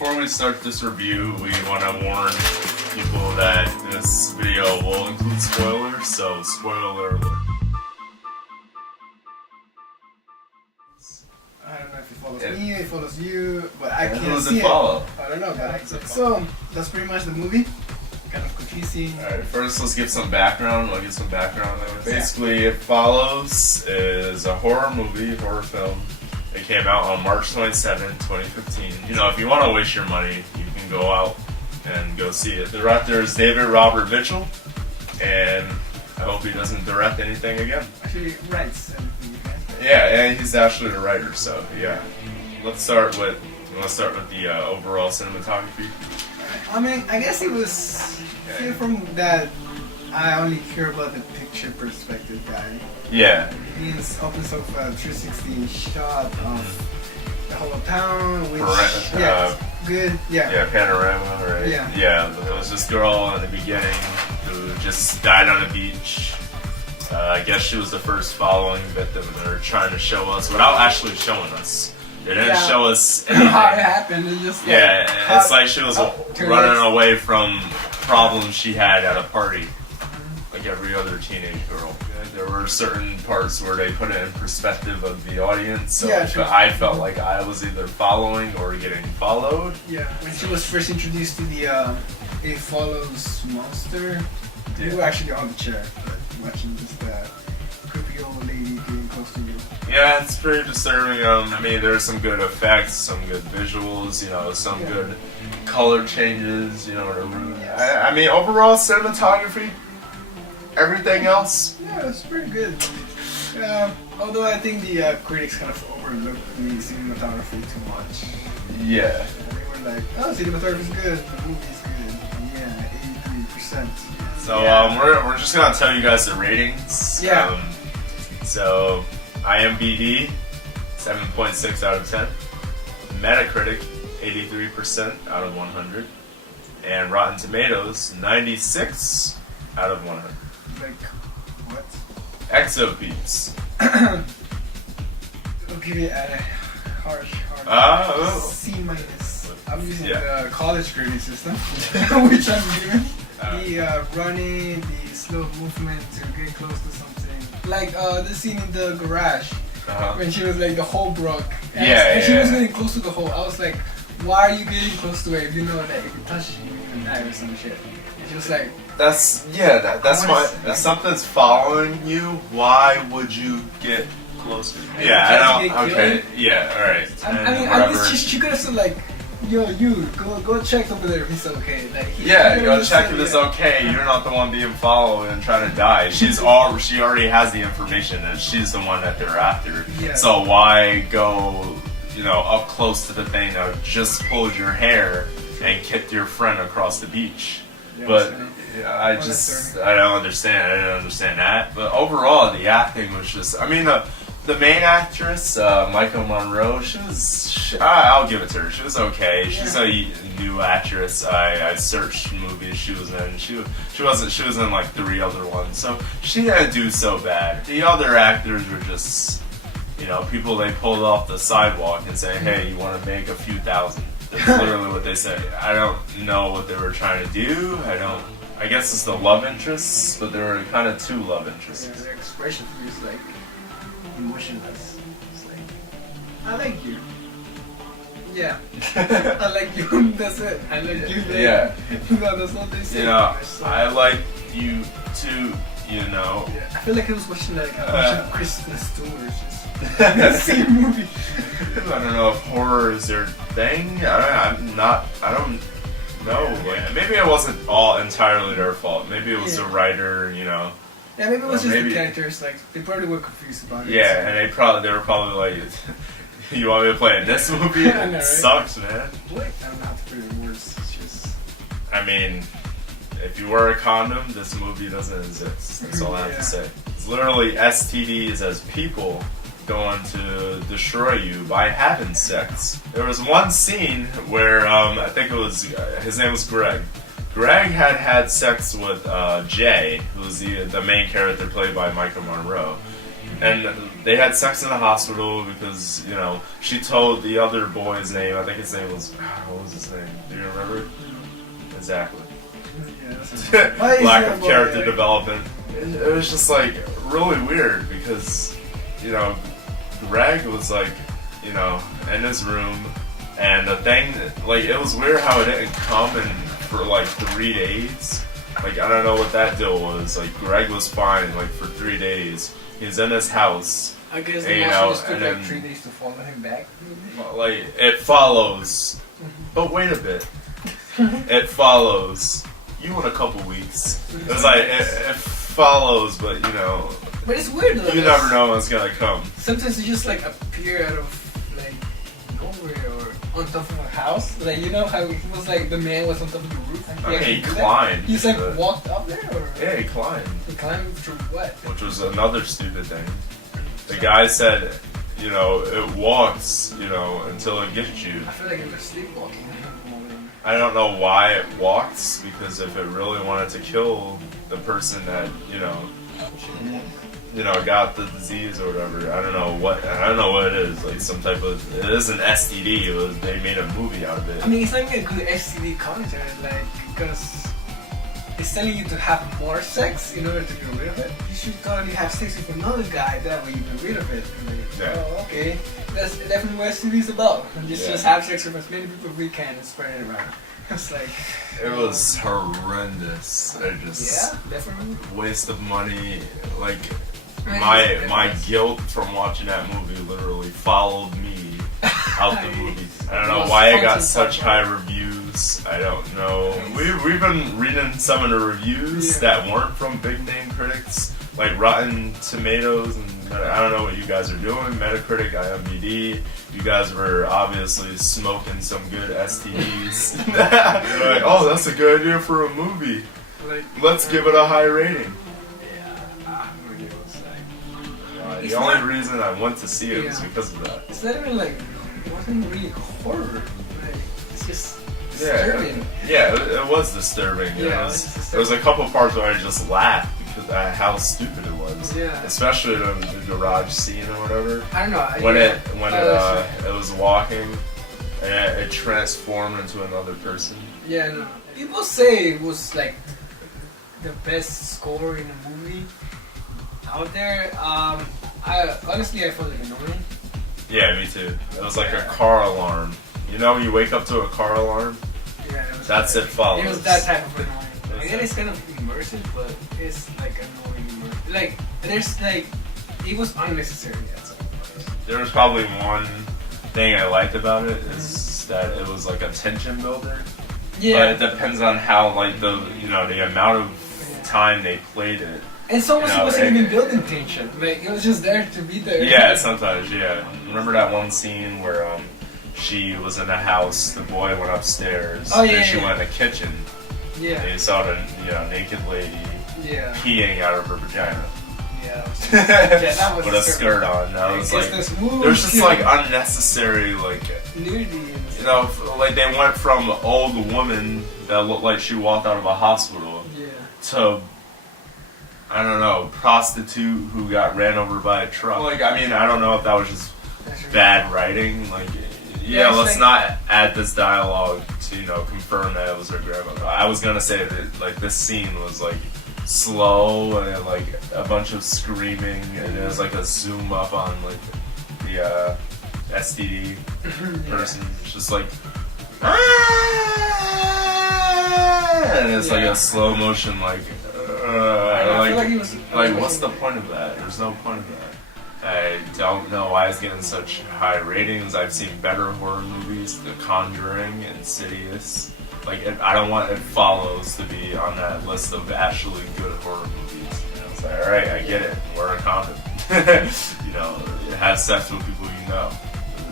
before we start this review, we want to warn people that this video will include spoilers, so spoiler alert. I don't know if it follows me, it follows you, but I can't does see it follow? I don't know, guys. So, that's pretty much the movie. Kind of confusing. Alright, first let's give some background. Basically, It Follows is a horror movie, horror film. It came out on March 27, 2015. You know, if you want to waste your money, you can go out and go see it. The director is David Robert Mitchell, and I hope he doesn't direct anything again. Actually, writes everything. Yeah, he's actually the writer, so yeah. Let's start with the overall cinematography. I mean, I guess it was from that. I only care about the picture perspective guy. Yeah. He opens up a 360 shot of the whole town, which good. Yeah, panorama, right? Yeah. There was this girl in the beginning who just died on a beach. I guess she was the first following victim, and they were trying to show us without actually showing us. They didn't show us anything. How it happened. It's just it's like she was running away from problems she had at a party, like every other teenage girl. There were certain parts where they put it in perspective of the audience, so I felt like I was either following or getting followed. Yeah, when she was first introduced to the It Follows monster, we were actually on the chair, watching this creepy old lady getting close to you. Yeah, it's pretty disturbing. I mean, there's some good effects, some good visuals, some good color changes, I mean, overall cinematography, everything else. Yeah, it's pretty good. Although I think the critics kind of overlooked the cinematography too much. Yeah. They were like, oh, cinematography's good, the movie's good. Yeah, 83%. So we're just gonna tell you guys the ratings. Yeah. So IMDb 7.6 out of 10. Metacritic 83% out of 100. And Rotten Tomatoes 96 out of 100. Like what? ExoPeeps. I'll give it a harsh C-. I'm using the college grading system, which I'm doing. The running, the slow movement to get close to something. Like the scene in the garage when she was like the hole broke. And she was getting close to the hole. I was like, why are you getting close to it if you know that if you touch it, you're gonna die or some shit? And she was like, that's why if something's following you, why would you get closer? I don't. Okay. Yeah. All right. I mean, at least she could have said like, yo, you go check over there if it's okay. Like, go check if it's okay. You're not the one being followed and trying to die. She already has the information and she's the one that they're after. Yeah. So why go, up close to the thing that just pulled your hair and kicked your friend across the beach? But I don't understand. I didn't understand that. But overall, the acting was just. I mean, the main actress, Micah Monroe, I'll give it to her. She was okay. She's a new actress. I searched movies she was in. She was in like 3 other ones, so she didn't do so bad. The other actors were just, people they pulled off the sidewalk and say, hey, you want to make a few thousand. That's literally what they say. I don't know what they were trying to do. I guess it's the love interests, but there were kind of 2 love interests. Yeah, their expression is like emotionless. It's like, I like you. Yeah. I like you. That's it. I like you. Yeah. No, that's what they say. I like you too. Yeah. I feel like I was watching like a bunch of Kristen Stewart. The same movie. I don't know if horror is their thing. I don't know. Like, maybe it wasn't all entirely their fault. Maybe it was the writer. Yeah, maybe it was just the characters. Like they probably were confused about it. Yeah, and they were probably like, "You want me to play in this movie? I know, right? It sucks, man." What? I don't know how to put it in words. It's just. I mean, if you wear a condom, this movie doesn't exist. That's all I have to say. It's literally STDs as people going to destroy you by having sex. There was one scene where I think it was his name was Greg. Greg had sex with Jay, who's the main character played by Micah Monroe. And they had sex in the hospital because, you know, she told the other boy's name. I think his name was, what was his name? Do you remember? Exactly. Lack of character development. It was just like really weird because, you know, Greg was like, you know, in his room, and the thing, like, it was weird how it didn't come in for like 3 days. Like, I don't know what that deal was. Like, Greg was fine, like, for 3 days. He's in his house. I guess and, the know, took like 3 days to follow him back. Like, it follows. But wait a bit. It follows. You in a couple weeks. It's like, it follows, but, you know. But it's weird though. You never know when it's gonna come. Sometimes it just like appear out of like nowhere or on top of a house. Like, you know how he was like the man was on top of the roof. And he climbed. He's like walked up there, or yeah, he climbed. He climbed through what? Which was another stupid thing. The guy said, you know, it walks, you know, until it gets you. I feel like it was sleepwalking. I don't know why it walks, because if it really wanted to kill the person that, you know, got the disease or whatever, I don't know what it is, like some type of, it is an STD, they made a movie out of it. I mean, it's not even a good STD commentary, like, because it's telling you to have more sex in order to get rid of it. You should totally have sex with another guy, that way you get rid of it. Like, oh, okay. That's definitely what STD is about. Just have sex with as many people as we can and spread it around. It's like... It was horrendous. It just... Yeah, definitely. Waste of money. Like, my guilt from watching that movie literally followed me out the movie. I don't know why it got such high reviews. I don't know. We've been reading some of the reviews that weren't from big name critics, like Rotten Tomatoes, and I don't know what you guys are doing. Metacritic, IMDb. You guys were obviously smoking some good STDs. You're like, oh, that's a good idea for a movie. Let's give it a high rating. The only reason I went to see it was because of that. It's not even like, it wasn't really horror. Like, it's just disturbing. Yeah, it was disturbing. Yeah, there was a couple parts where I just laughed because how stupid it was. Yeah. Especially the garage scene or whatever. I don't know. When it was walking, and it transformed into another person. Yeah, no. People say it was like the best score in a movie out there. I found it annoying. Yeah, me too. It was like a car alarm. You know when you wake up to a car alarm? Yeah, that's it follows. It was that type of annoying. Again, it's kind of immersive, but it's like annoying immersive. Like, there's like, it was unnecessary at some point. There was probably one thing I liked about it is that it was like a tension builder. Yeah. But it depends on how, like, the amount of time they played it. And sometimes it wasn't even building tension. Like, it was just there to be there. Yeah, sometimes, yeah. Remember that one scene where she was in the house, the boy went upstairs, and she went in the kitchen. Yeah. And you saw the naked lady peeing out of her vagina. Yeah. That was with a skirt on. That was like, there's just like unnecessary, like, nudity. You know, like they went from old woman that looked like she walked out of a hospital to, I don't know, prostitute who got ran over by a truck. Like, I mean, I don't know if that was just bad writing. Like, let's not add this dialogue to, confirm that it was her grandmother. I was gonna say that, like, this scene was, like, slow and, like, a bunch of screaming, and it was, like, a zoom up on, like, the, STD person. It's just like, and it's like a slow motion, like, what's the point of that? There's no point of that. I don't know why it's getting such high ratings. I've seen better horror movies, The Conjuring, Insidious. Like, I don't want It Follows to be on that list of actually good horror movies. It's like, alright, I get it. Wear a condom. Have sex with people you know.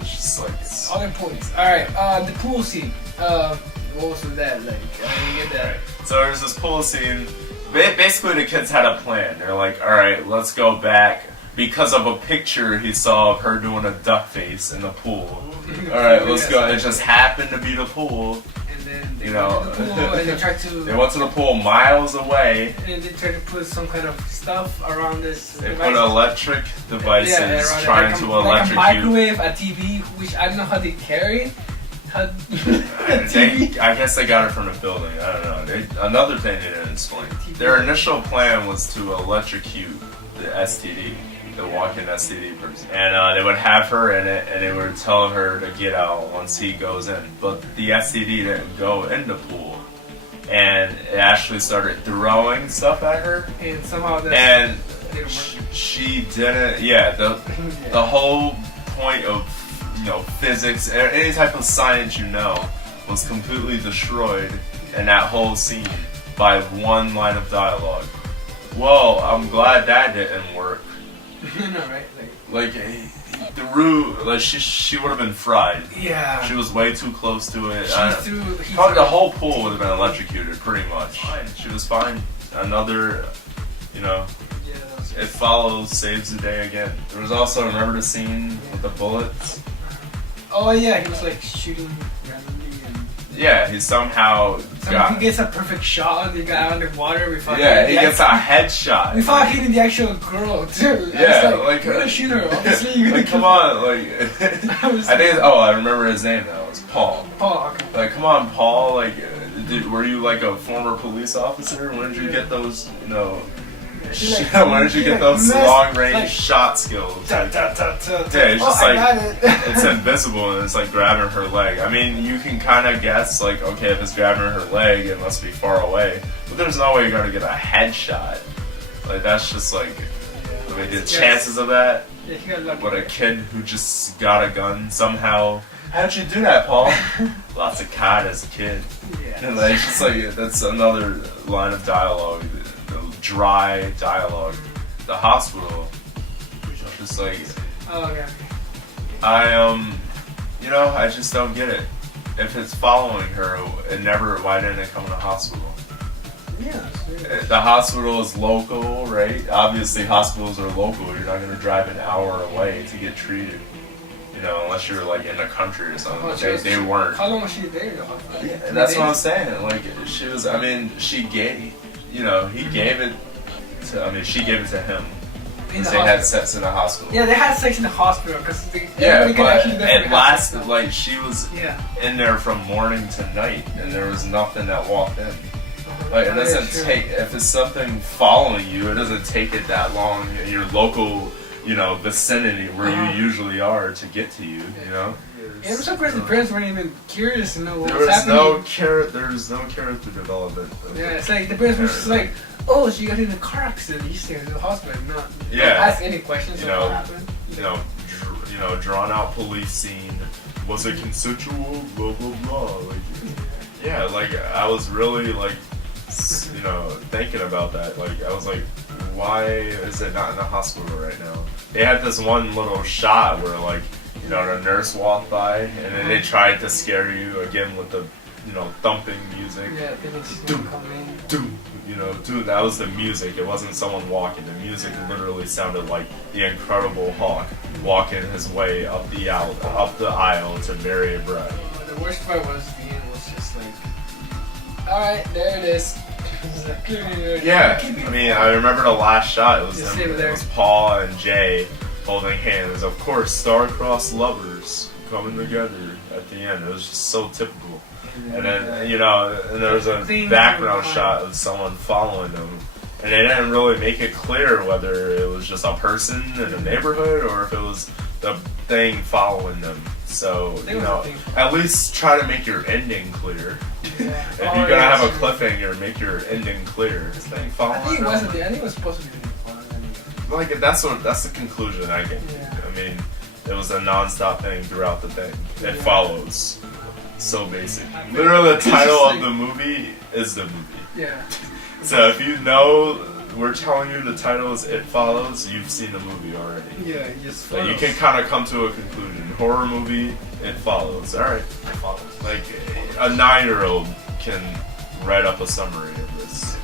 It's just like... Other points. Alright, the pool scene. What was with that? Like, I didn't get that. Right. So there's this pool scene. Basically, the kids had a plan. They're like, alright, let's go back. Because of a picture he saw of her doing a duck face in the pool. Alright, let's go. It just happened to be the pool. And then You know, the pool and they tried to. They went to the pool miles away. And they tried to put some kind of stuff around this. They put electric devices trying to electrocute. Like a microwave, a TV, which I don't know how they carry. I guess they got it from the building. I don't know. Another thing they didn't explain. Their initial plan was to electrocute the STD, the walk-in STD person, and they would have her in it, and they would tell her to get out once he goes in. But the STD didn't go in the pool, and it actually started throwing stuff at her. And somehow she didn't. Yeah, the whole point of physics, any type of science was completely destroyed in that whole scene by one line of dialogue. Well, I'm glad that didn't work. No, right? She would have been fried. Yeah. She was way too close to it. Probably the whole pool would have been electrocuted, pretty much. She was fine. Another, It Follows saves the day again. There was also, remember the scene with the bullets? Oh yeah, he was like shooting randomly and. Yeah, he somehow he gets a perfect shot on the guy underwater. He gets a headshot. We thought hitting the actual girl too. Yeah, you're gonna shoot her. Obviously, you're gonna come on, I remember his name now. It was Paul. Paul. Okay. Come on, Paul. Were you like a former police officer? When did you get those? Where did you get those long-range shot skills? It's just it's invisible and it's like grabbing her leg. I mean, you can kind of guess okay, if it's grabbing her leg, it must be far away. But there's no way you're gonna get a headshot. That's just the chances of that. What a kid who just got a gun somehow. How'd you do that, Paul? Lots of COD as a kid. Yeah. It's just that's another line of dialogue. Dry dialogue. The hospital, just oh okay. I just don't get it. If it's following her, why didn't it come to the hospital? Yeah. The hospital is local, right? Obviously, hospitals are local. You're not going to drive an hour away to get treated. Unless you're in the country or something. They weren't. How long was she there? Yeah, that's what I'm saying. She was. I mean, she gave. He gave it to. She gave it to him. Because they had sex in the hospital. Yeah, they had sex in the hospital because but it lasted she was in there from morning to night, and there was nothing that walked in. It doesn't take if it's something following you. It doesn't take it that long in your local, vicinity where you usually are to get to you. Yeah, I'm surprised the parents weren't even curious to know what was happening. There's no character development. Yeah, it's the parents were just oh, she got in a car accident. You stayed in the hospital. Not ask any questions about what happened. Drawn out police scene. Was it consensual? Blah blah blah. I was really thinking about that. I was why is it not in the hospital right now? They had this one little shot where the nurse walked by, and then they tried to scare you again with the, thumping music. Yeah, doom, doom. Dude, that was the music. It wasn't someone walking. The music literally sounded like the Incredible Hulk walking his way up the aisle to bury a bride. The worst part was the end was just all right, there it is. Yeah, I remember the last shot. It was Paul and Jay holding hands. Of course, star-crossed lovers coming together at the end. It was just so typical. And then, and there was a background shot of someone following them. And they didn't really make it clear whether it was just a person in a neighborhood or if it was the thing following them. So, at least try to make your ending clear. Yeah. If you're gonna have a cliffhanger, make your ending clear. This thing following. I think it was supposed to be that's the conclusion I get. Yeah. It was a non-stop thing throughout the thing. It follows. So basic. Literally, the title of the movie is the movie. Yeah. So if we're telling you the title is It Follows, you've seen the movie already. Yeah, it just follows. You can kind of come to a conclusion. Horror movie, It Follows. All right. It follows. A 9-year-old can write up a summary of this.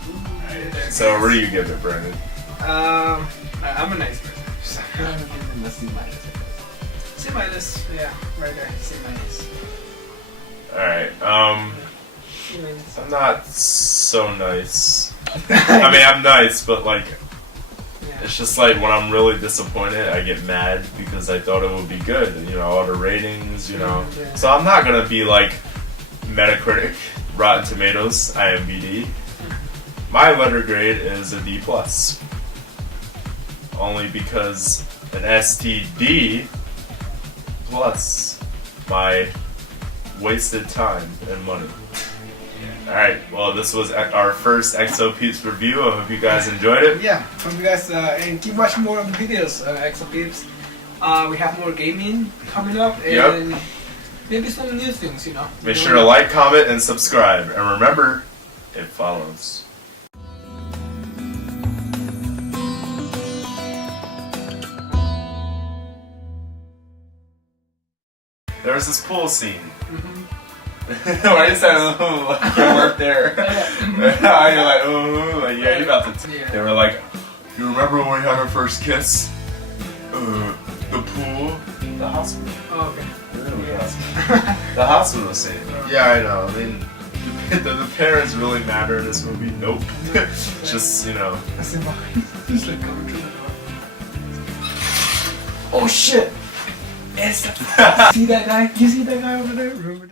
So where do you give it, Brandon? I'm a nice person. So I'm gonna give them a C-. C-, yeah, right there, C-. Alright, C-minus. I'm not so nice. I mean, I'm nice, but like, it's just like when I'm really disappointed, I get mad because I thought it would be good. You know, all the ratings, you know. Yeah. So I'm not gonna be like Metacritic, Rotten Tomatoes, IMDb. My letter grade is a D+. Only because an STD plus my wasted time and money. Alright, well this was our first ExoPeeps review. I hope you guys enjoyed it. Yeah, hope you guys and keep watching more of the videos, ExoPeeps. We have more gaming coming up and maybe some new things, you know. Make sure to like, comment, and subscribe. And remember, it follows. There's this pool scene. Why you saying like you weren't there? You're like, like yeah, you about to. They were like, you remember when we had our first kiss? The pool, the hospital. Oh, okay. The hospital scene. Yeah, I know. I mean, the parents really matter in this movie. Nope. Just, you know. Just like going through the door. Oh shit! See that guy? You see that guy over there? Remember that?